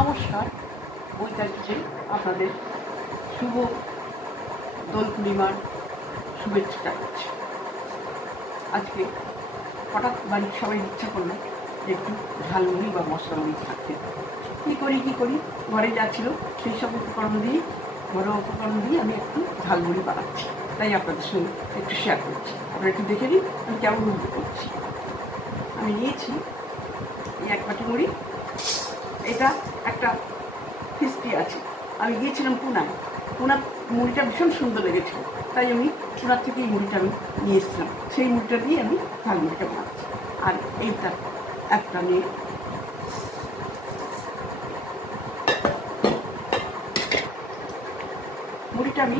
নমস্কার, বৈতারিকে আপনাদের শুভ দোল পূর্ণিমার শুভেচ্ছা জানাচ্ছি। আজকে হঠাৎ বাড়ির সবাই ইচ্ছা করলো যে একটু ঝালমুড়ি বা মশলা মুড়ি থাকতে। কী করি ঘরে যা ছিল সেই সব উপকরণ দিয়ে, ঘরোয়া উপকরণ দিয়ে আমি একটু ঝালমুড়ি বানাচ্ছি। তাই আপনাদের সঙ্গে একটু শেয়ার করছি। আপনারা একটু দেখে নিন আমি কেমন করছি। আমি নিয়েছি এই এক বাটি মুড়ি। এটা একটা হিস্ট্রি আছে। আমি গিয়েছিলাম পুনার মুড়িটা ভীষণ সুন্দর লেগেছিল, তাই আমি পুনার থেকে এই মুড়িটা আমি নিয়ে এসেছিলাম। সেই মুড়িটা দিয়ে আমি ঝালমুড়িটা বানাচ্ছি। আর এইটা একটা নিয়ে মুড়িটা আমি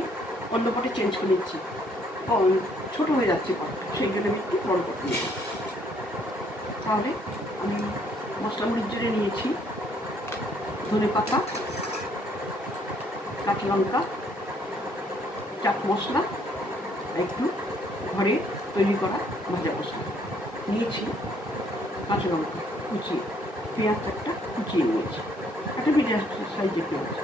অন্য পটে চেঞ্জ করে নিচ্ছি, ছোটো হয়ে যাচ্ছে পট, সেই জন্য আমি একটু বড় পটে নিচ্ছি। তাহলে আমি মশলা মুড়ির জন্য নিয়েছি ধনে পাতা, কাঁচা লঙ্কা, চাট মশলা, একটু ঘরে তৈরি করা ভাজা মশলা নিয়েছি, কাঁচা লঙ্কা কুচিয়ে, পেঁয়াজ একটা কুচিয়ে নিয়েছি, একটা মিডিয়াম সাইজের পেঁয়াজ,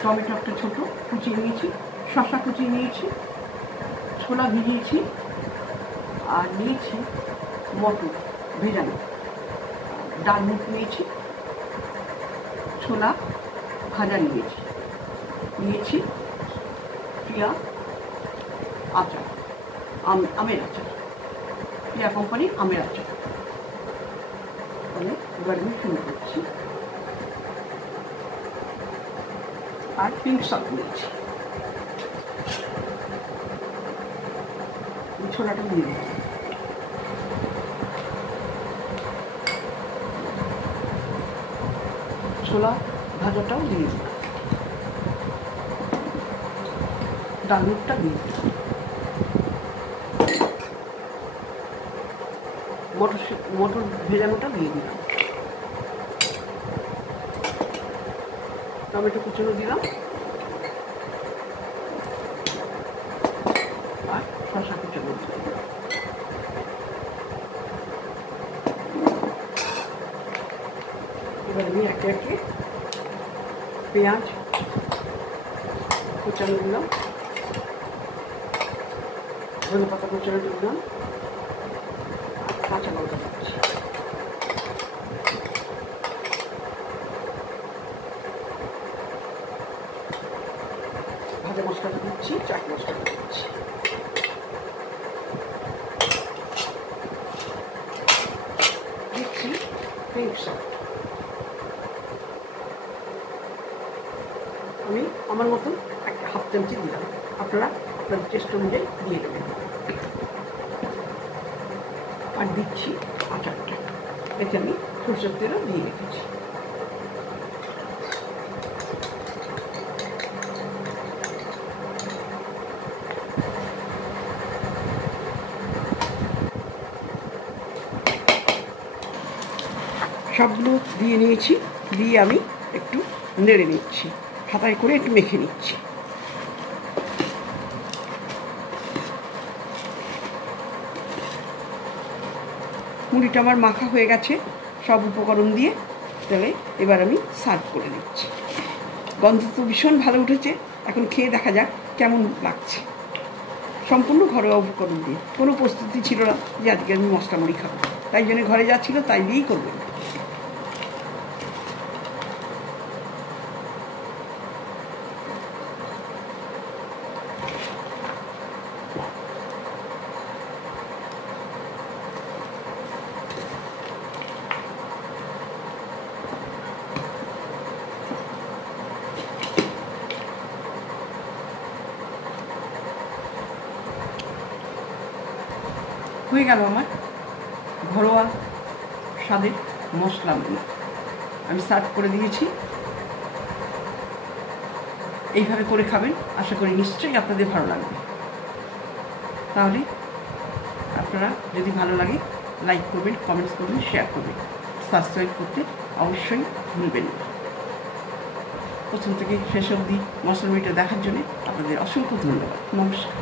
টমেটো একটা ছোটো কুচিয়ে নিয়েছি, শসা কুচিয়ে নিয়েছি, ছোলা ভিজিয়েছি, আর নিয়েছি মটর ভেজানো, ডাল মুখ নিয়েছি, ছোলা ভাজা নিয়েছি প্রিয়া আচার, আমের আচার, প্রিয়া কোম্পানির আমের আচার। তাহলে এবার আমি শুরু করছি। আর পিঙ্ক সল্ট নিয়েছি, ছোলাটা দিয়ে দিচ্ছি, ছোলা ভাজাটাও দিয়ে দিই, ডাল মুখটা দিয়ে দিই, মটর ভেজানোটা দিয়ে দিলাম, টমেটো কুচনো দিলাম, আর শসা কুচনো দিলাম। এবার আমি একে একে পেঁয়াজ কুচানো দিলাম, ধনে পাতা কুচানো দিলাম, আর কাঁচা লঙ্কা দিচ্ছি। ভাজা মশলাটা দিচ্ছি, চাট মশলাটা দিচ্ছি, পিঙ্ক সল্ট। আমি আমার মতন একটা হাফ চামচি দিলাম, আপনারা আপনাদের টেস্ট অনুযায়ী দিয়ে দেবেন। আর দিচ্ছি আচারটা, এতে আমি সরষের তেলও দিয়ে রেখেছি। সবগুলো দিয়ে নিয়েছি, দিয়ে আমি একটু নেড়ে নিচ্ছি, হাতায় করে একটু মেখে নিচ্ছি। মুড়িটা আমার মাখা হয়ে গেছে সব উপকরণ দিয়ে। তাহলে এবার আমি সার্ভ করে দিচ্ছি। গন্ধ তো ভীষণ ভালো উঠেছে, এখন খেয়ে দেখা যাক কেমন লাগছে। সম্পূর্ণ ঘরোয়া উপকরণ দিয়ে, কোনো প্রস্তুতি ছিল না যে আজকে আমি মশলা মুড়ি খাবো, তাই জন্য ঘরে যা ছিল তাই দিয়েই করবো। হয়ে গেল আমার ঘরোয়া স্বাদের মশলা মুড়ি। আমি সার্ভ করে দিয়েছি। এইভাবে করে খাবেন, আশা করি নিশ্চয়ই আপনাদের ভালো লাগবে। তাহলে আপনারা যদি ভালো লাগে লাইক করবেন, কমেন্টস করবেন, শেয়ার করবেন, সাবস্ক্রাইব করতে অবশ্যই ভুলবেন না। প্রথম থেকে শেষ অবধি মশলা মুড়িটা দেখার জন্য আপনাদের অসংখ্য ধন্যবাদ। নমস্কার।